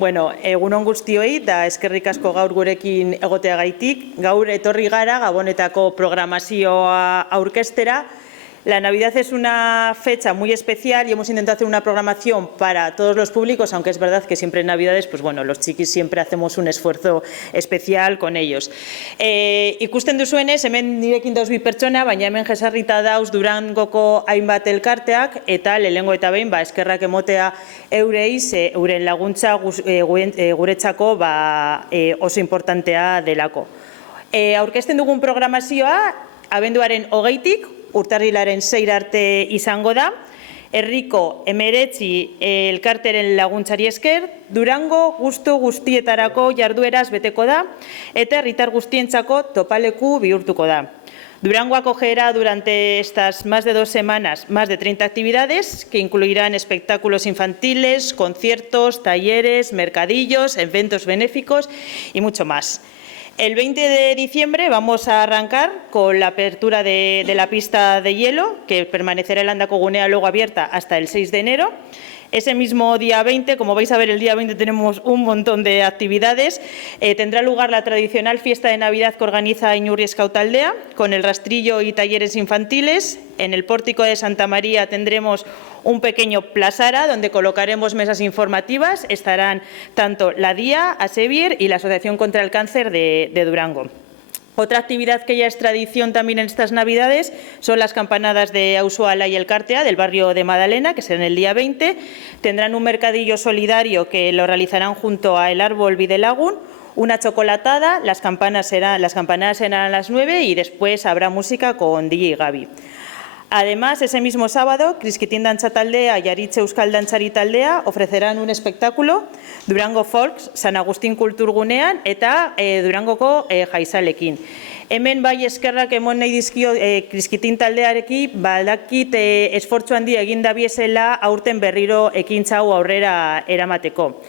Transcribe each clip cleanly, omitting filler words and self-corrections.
Bueno, egunon guztioi, da eskerrik asko gaur gurekin egoteagaitik. Gaur etorri gara Gabonetako programazioa aurkeztera. La Navidad es una fecha muy especial y hemos intentado hacer una programación para todos los públicos, aunque es verdad que siempre en Navidades, pues bueno, los chiquis siempre hacemos un esfuerzo especial con ellos. Ikusten duzuenez, hemen nirekin dauz bi pertsona, baina hemen jesarrita dauz Durangoko hainbat elkarteak, eta lehenengo eta behin, eskerrak emotea eurei, euren laguntza guretzako oso importantea delako. Aurkezten dugun programazioa, abenduaren 20tik, urtarrilaren 6 arte izango da, herriko 19 elkarteren laguntzari esker, Durango gustu guztietarako jardueraz beteko da, eta herritar guztientzako topaleku bihurtuko da. Durango acogerá durante estas más de 2 semanas más de 30 actividades que incluirán espectáculos infantiles, conciertos, talleres, mercadillos, eventos benéficos y mucho más. El 20 de diciembre vamos a arrancar con la apertura de la pista de hielo, que permanecerá en Landako Gunea luego abierta hasta el 6 de enero. Ese mismo día 20, como vais a ver, el día 20 tenemos un montón de actividades. Tendrá lugar la tradicional fiesta de Navidad que organiza Inurri Escautaldea, con el rastrillo y talleres infantiles. En el pórtico de Santa María tendremos un pequeño plazara donde colocaremos mesas informativas. Estarán tanto la DIA, ASEBIER y la Asociación contra el Cáncer de Durango. Otra actividad que ya es tradición también en estas Navidades son las campanadas de Ausoala y Elkartea del barrio de Madalena, que serán el día 20. Tendrán un mercadillo solidario que lo realizarán junto a El Árbol Bidelagun, una chocolatada, las campanadas serán a las 9 y después habrá música con DJ Gaby. Además, ese mismo sábado, Kriskitin Dantza Taldea y Aritze Euskal Dantzari Taldea ofrecerán un espectáculo, Durango Folks, San Agustín Kulturgunean eta Durangoko jaizalekin. Hemen bai eskerrak emon nahi dizkio Kriskitin Taldearekin, badakit esfortzu handia egin dabiezela aurten berriro ekintza hau aurrera eramateko.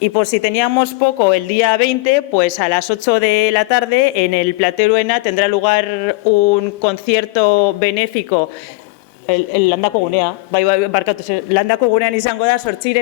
Y por si teníamos poco, el día 20, pues a las 8 de la tarde en el Platero Ena tendrá lugar un concierto benéfico, el Landako Gunea, Landako Gunean izango da 8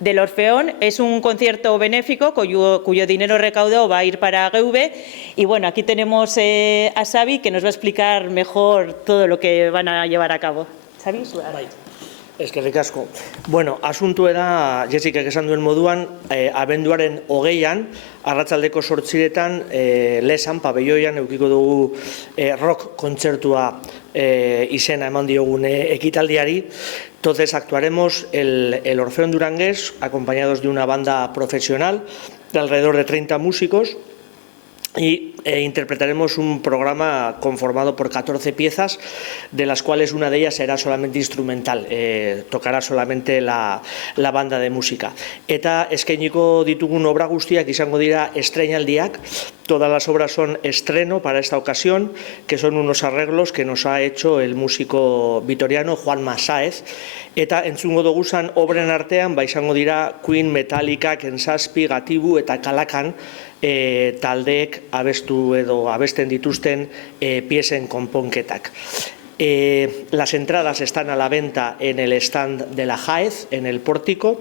del Orfeón. Es un concierto benéfico cuyo dinero recaudado va a ir para GV. Y bueno, aquí tenemos a Xavi que nos va a explicar mejor todo lo que van a llevar a cabo. Xavi, Eskerrik asko. Bueno, asuntua da, Jessicak esan duen moduan, abenduaren 20an, arratsaldeko 8etan, Lesan, pabelloian, eukiko dugu rock kontzertua izena eman diogun ekitaldiari. Entonces actuaremos el Orfeón Durangués, acompañados de una banda profesional de alrededor de 30 músicos, y interpretaremos un programa conformado por 14 piezas, de las cuales una de ellas será solamente instrumental, tocará solamente la banda de música. Eta eskainiko ditugun obra guztiak izango dira estreinaldiak. Todas las obras son estreno para esta ocasión, que son unos arreglos que nos ha hecho el músico vitoriano Juanma Sáez. Eta entzungo doguzan obren artean, izango dira Queen, Metallica, Ken Zazpi, Gatibu eta Kalakan taldeek abestu edo abesten dituzten piesen konponketak. Las entradas están a la venta en el stand de la JAEZ, en el pórtico,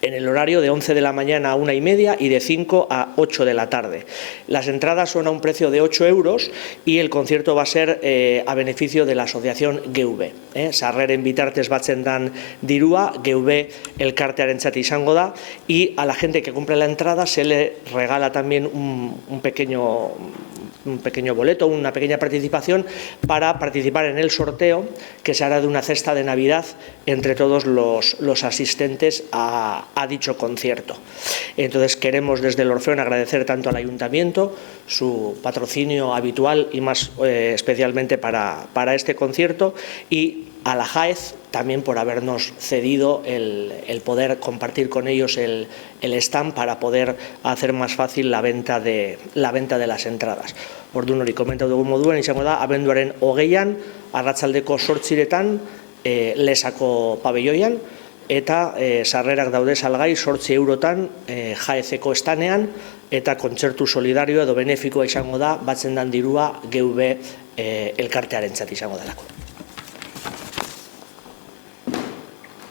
en el horario de 11 de la mañana a 1:30 y de 5 a 8 de la tarde. Las entradas son a un precio de 8 euros y el concierto va a ser a beneficio de la asociación GV. Sarreren bitartez batzen dan dirua, GV elkartearentzat izango da, y a la gente que compre la entrada se le regala también un pequeño boleto, una pequeña participación para participar en el sorteo que se hará de una cesta de Navidad entre todos los asistentes a dicho concierto. Entonces queremos desde el Orfeón agradecer tanto al Ayuntamiento su patrocinio habitual y más especialmente para este concierto, y a la JAEZ también por habernos cedido el poder compartir con ellos el stand para poder hacer más fácil la venta de las entradas. Orduan hori komentatu dugun moduan izango da abenduaren 20an, arratsaldeko 8etan, Lesako pabelloian, eta sarrerak daude salgai 8 eurotan JAEZ-eko estanean, eta kontzertu solidario edo benefikoa izango da, batzen dan dirua GV elkartearentzat izango delako.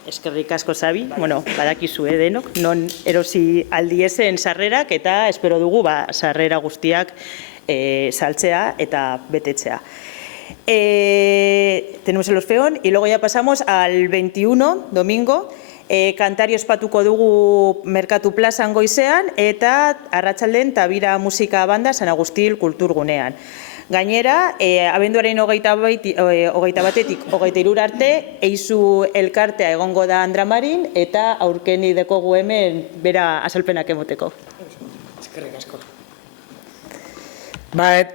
Eskerrik asko Zabi, badakizu denok, non erosi aldiesen sarrerak eta espero dugu sarrera guztiak saltzea eta betetzea. Tenemos el Orfeón y luego ya pasamos al 21, domingo, kantario ospatuko dugu Merkatu plazan goizean eta arratsalden Tabira musika banda San Agustil kulturgunean. Gainera, abenduaren 21-tik 23 arte, Eizu elkartea egongo da Andramarin eta aurkeni dekogu hemen bera azalpenak emoteko. Eskerrik asko.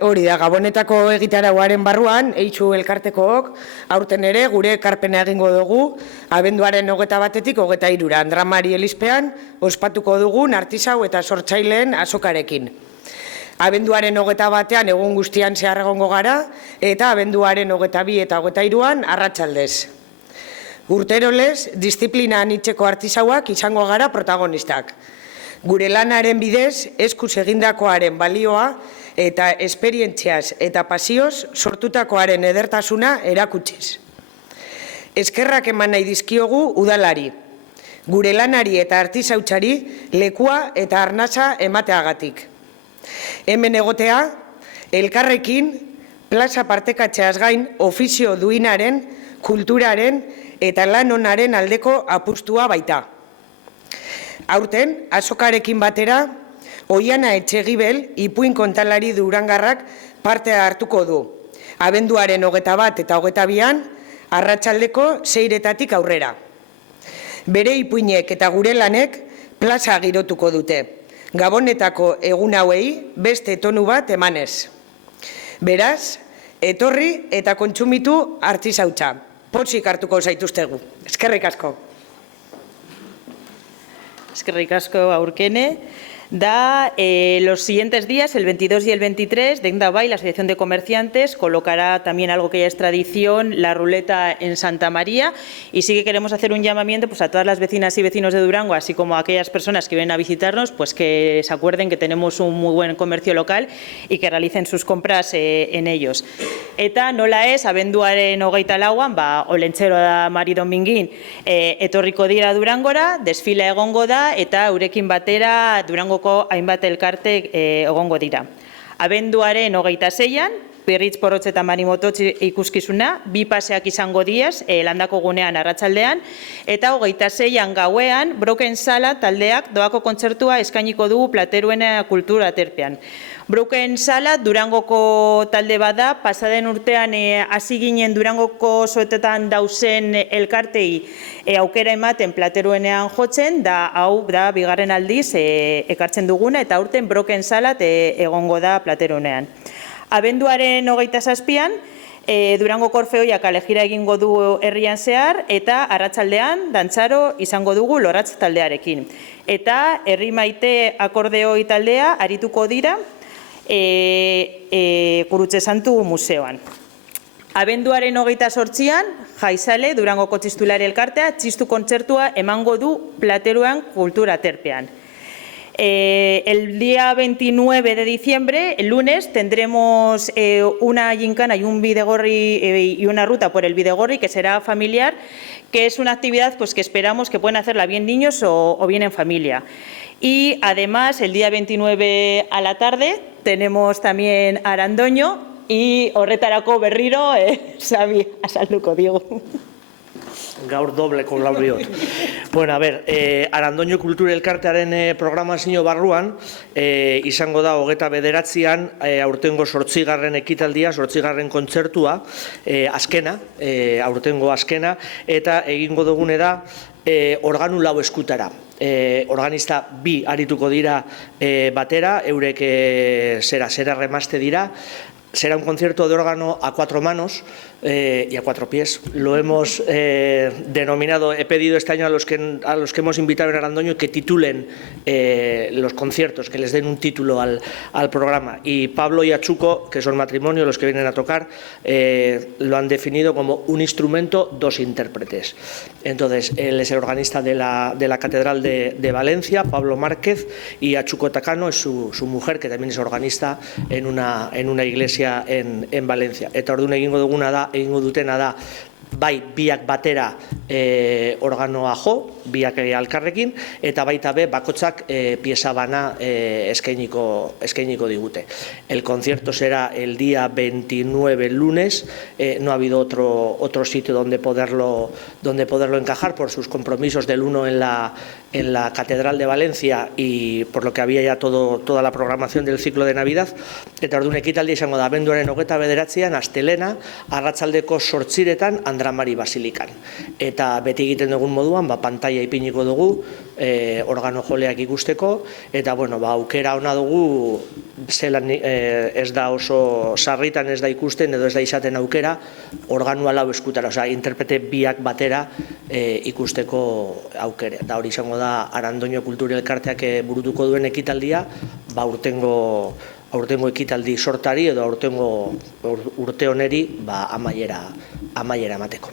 Hori da, Gabonetako egitarauaren barruan, Eizu elkartekook, aurten ere gure ekarpena egingo dugu, abenduaren 21-tik 23 Andramari elizpean, ospatuko dugun artisau eta sortzaileen azokarekin. Abenduaren 21ean egun guztian zehar egongo gara, eta abenduaren 22 eta 23an arratsaldez. Urtero lez, disiplina anitzeko artisauak izango gara protagonistak. Gure lanaren bidez, eskuz egindakoaren balioa eta esperientziaz eta pasioz sortutakoaren edertasuna erakutsiz. Eskerrak eman nahi dizkiogu udalari, gure lanari eta artisautzari lekua eta arnasa emateagatik. Hemen egotea, elkarrekin, plaza partekatzeaz gain ofizio duinaren, kulturaren eta lan onaren aldeko apustua baita. Aurten, azokarekin batera, Oiana Etxegibel, ipuin kontalari durangarrak parte hartuko du. Abenduaren 21 eta 22an, arratsaldeko 6-etatik aurrera. Bere ipuinek eta gure lanek plaza girotuko dute. Gabonetako egun hauei beste tonu bat emanez. Beraz, etorri eta kontsumitu artisautza. Pozik hartuko zaituztegu. Eskerrik asko. Eskerrik asko aurkene. Los siguientes días, el 22 y el 23, Dendabay, la Asociación de Comerciantes, colocará también algo que ya es tradición, la ruleta en Santa María, y sí que queremos hacer un llamamiento a todas las vecinas y vecinos de Durango, así como a aquellas personas que vienen a visitarnos, pues que se acuerden que tenemos un muy buen comercio local y que realicen sus compras en ellos. Eta nola ez, abenduaren 24an, Olentzero da Mari Domingin, etorriko dira Durangora, desfila egongo da, eta eurekin batera Durango hainbat elkarte egongo dira. Abenduaren 26an, Birritz Porrotz eta Marimototz ikuskizuna, 2 paseak izango diez, landako gunean arratsaldean, eta 26an gauean, Broken Sala taldeak doako kontzertua eskainiko dugu Plateruena kultura aterpean. Broken Sala Durangoko talde bada, pasaden urtean hasi ginen Durangoko soetetan dauzen elkartei aukera ematen Plateruenean jotzen, hau da bigarren aldiz ekartzen duguna, eta aurten Broken Sala egongo da Plateruenean. Abenduaren 27an, Durangoko Orfeoiak kalejira egingo du herrian zehar, eta arratsaldean dantzaro izango dugu Loratz taldearekin. Eta herri maite akordeoi taldea arituko dira Gurutze Santu Museoan. Abenduaren 28an, Jaizale, Durangoko txistulari elkartea, txistu kontzertua emango du Plateruan kultura aterpean. El día 29 de diciembre, el lunes, tendremos una gincana y un bidegorri y una ruta por el Bidegorri que será familiar, que es una actividad pues, que esperamos que puedan hacerla bien niños o bien en familia. Y además, el día 29 a la tarde, tenemos también Arandoño y horretarako berriro, Xabi, azalduko digu. Gaur doble kolabriot. Bueno, a ver, Arandoño Kultura Elkartearen programazio barruan, izango da 29an, aurtengo 8. ekitaldia, 8. kontzertua, azkena, aurtengo azkena, eta egingo dugune da, organu lau eskutara. Organista 2 arituko dira batera, eurek zera remaste dira. Será un concierto de órgano a 4 manos y a 4 pies. Lo hemos denominado, he pedido este año a los que hemos invitado en Arandoño que titulen los conciertos, que les den un título al programa. Y Pablo y Achuco, que son matrimonio, los que vienen a tocar, lo han definido como un instrumento, 2 intérpretes. Entonces, él es el organista de la Catedral de Valencia, Pablo Márquez, y Achuco Takano es su mujer, que también es organista en una iglesia en Valencia. Eta orduan egingo dutena da bai biak batera organoa jo, biak alkarrekin, eta baita be bakotzak pieza bana eskainiko digute. El concierto será el día 29, el lunes. No ha habido otro sitio donde poderlo encajar por sus compromisos del uno en la Catedral de Valencia y por lo que había ya toda la programación del ciclo de Navidad. Eta orduan ekitaldia izango da abenduaren 29an astelena arratsaldeko 8 Andramari Basilikan. Eta beti egiten dugun moduan pantaila ipiniko dugu organo joleak ikusteko, eta aukera ona dugu zelan ez da oso sarritan ez da ikusten edo ez da izaten aukera organua lau eskutara, interprete biak batera ikusteko aukera. Da hori izango da Arandoño Kultura Elkarteak burutuko duen ekitaldia, aurtengo ekitaldi sortari edo aurtengo urte honeri amaiera emateko.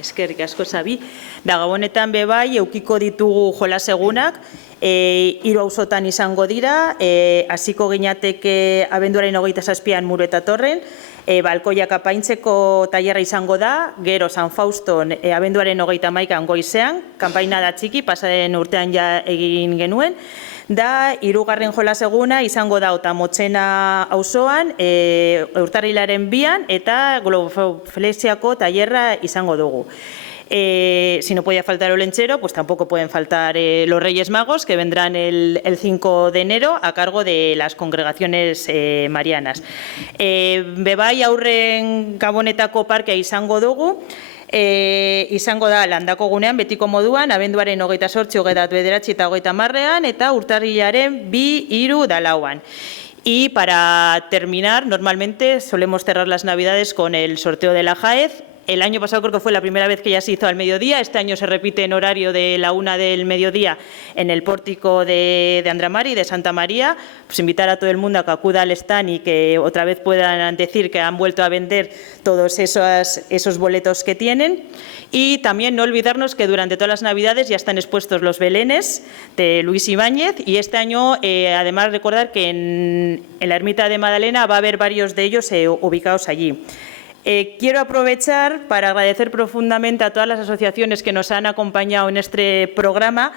Eskerrik asko, Sabi. Da Gabonetan bebai eukiko ditugu jolas egunak, 3 auzotan izango dira, hasiko ginateke abenduaren 27an Muro eta Torren, balkoiak apaintzeko tailerra izango da, gero San Fauston abenduaren 31an goizean, kanpaina da txiki, pasaren urtean ja egin genuen, da 3. jolas eguna izango da Otamotxena auzoan, urtarrilaren 2an, eta globoflexiako tailerra izango dugu. Si no podía faltar Olentzero, pues tampoco pueden faltar los Reyes Magos, que vendrán el 5 de enero a cargo de las congregaciones marianas. Bebai aurren Gabonetako parkea izango dugu, izango da landako gunean, betiko moduan, abenduaren 28, 29 eta 30 eta urtarrilaren 2, 3 da 4. Y para terminar, normalmente solemos cerrar las Navidades con el sorteo de la Jaez. El año pasado creo que fue la primera vez que ya se hizo al mediodía, este año se repite en horario de la 1 del mediodía en el pórtico de Andramari, de Santa María. Pues invitar a todo el mundo a que acuda al stand y que otra vez puedan decir que han vuelto a vender todos esos boletos que tienen. Y también no olvidarnos que durante todas las Navidades ya están expuestos los belenes de Luis Ibáñez, y este año además recordar que en la ermita de Madalena va a haber varios de ellos ubicados allí. Quiero aprovechar para agradecer profundamente a todas las asociaciones que nos han acompañado en este programa.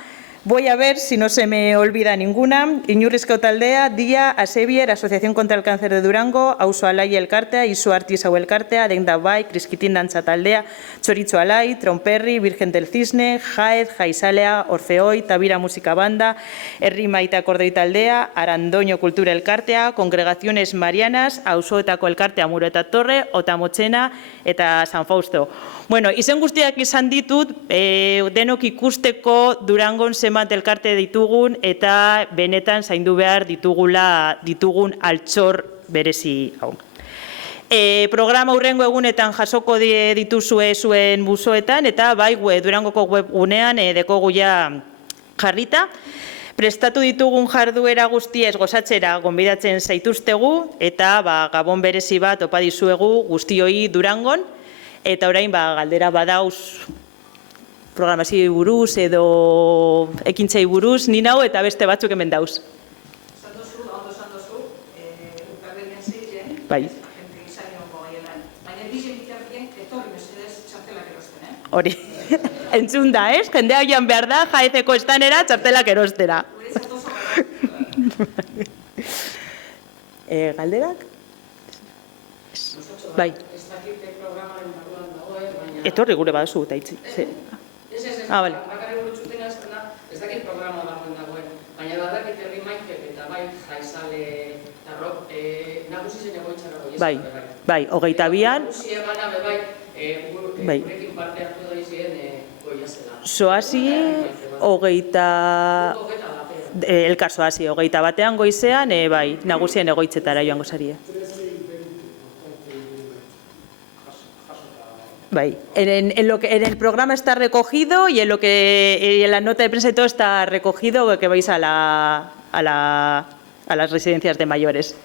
Voy a ver si no se me olvida ninguna. Inurrizko Taldea, Dia, Asebier, Asociación contra el Cáncer de Durango, Auzo Alai Elkartea, Isu Artisau Elkartea, Denda Bai, Kriskitin Dantza Taldea, Txoritxo Alai, Tromperri, Virgen del Cisne, Jaez, Jaizalea, Orfeoi, Tabira Música Banda, Herri Maita Akordoi Taldea, Arandoño Kultura Elkartea, Congregaciones Marianas, Auzoetako Elkartea Muro eta Torre, Otamotxena eta San Fausto. Bueno, izen guztiak izan ditut, denok ikusteko Durangon zenbat elkarte ditugun eta benetan zaindu behar ditugun altxor berezi hau. Programa hurrengo egunetan jasoko dituzue zuen buzoetan, eta bai Durangoko webgunean dekogu ja jarrita. Prestatu ditugun jarduera guztiez gozatzera gonbidatzen zaituztegu, eta gabon berezi bat opa dizuegu guztioi Durangon. Eta orain galdera badauz programazioei buruz edo ekintzei buruz, ni nau eta beste batzuk hemen dauz. Sandozu, ukabenen zeiren, Bai. jente izanionko gaielan. Baina dizen bitartien, etorri mesedez txartelak erosten, Hori, entzun da, ez? Jendea joan behar da, Jaezeko estanera, txartelak erostera. Guretzat oso gara. Galderak? Bai. Ez dakite programaren barruan dagoen, baina... Etorri gure baduzu eta itzi. Vale. Bakarri burutxutena ez dakit programa barruan dagoen, baina badakit Herri Maitek eta bai Jaizale eta Rob nagusi zen egoitzara goi. Bai, 22an. Nagusi egana bai, gurekin parte hartu da izien goia zela. Soazi, 20... Elkar soazi, 21 goizean, bai, nagusien egoitzetara joango zarie. Bai, en el programa está recogido y en la nota de prensa y todo está recogido que vais a las residencias de mayores.